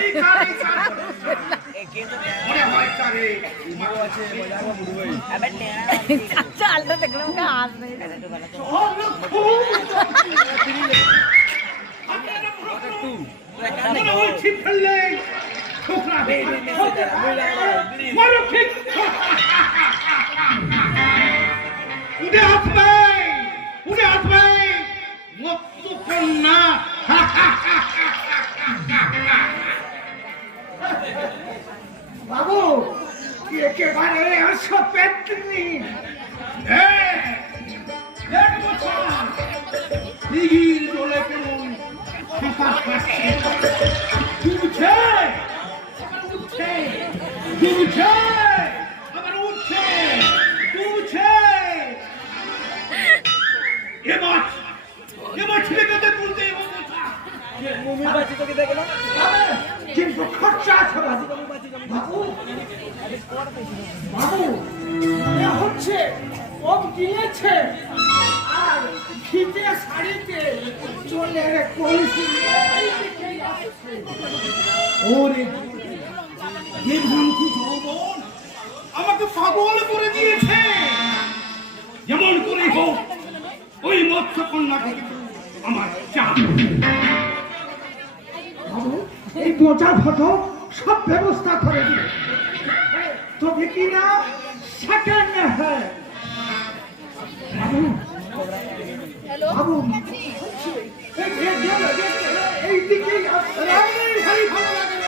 এই কারে মনে হয় কারে আচ্ছা আলটা দেখলাম ওকে হাস নেই মনে হয় ছিপ ফেললে ঠোকরা মারো ঠিক উঠে আসবে মত্ত কন্যা বাবু একেবারে আসো পেটনি দিঘির জলে কেমন সাঁতার কাটছে ডুবছে আবার উঠছে এবার ছেলেকে তুলতে কিন্তু খরচা আছে বাবু মনে হচ্ছে ও গিয়েছে আর ফিতে শাড়িতে চলে কলসি ওরে নির্ভ্রান্তি যৌবন আমাকে পাগল করে দিয়েছে যেমন করে হোক ওই মৎস্য কন্যাকে আমার চাপ বাবু এই বোঝা ফটো সব ব্যবস্থা করে দিবে তবে কি না সেকেন্ড হ্যাঁ বাবু এই দিকে ভালো লাগে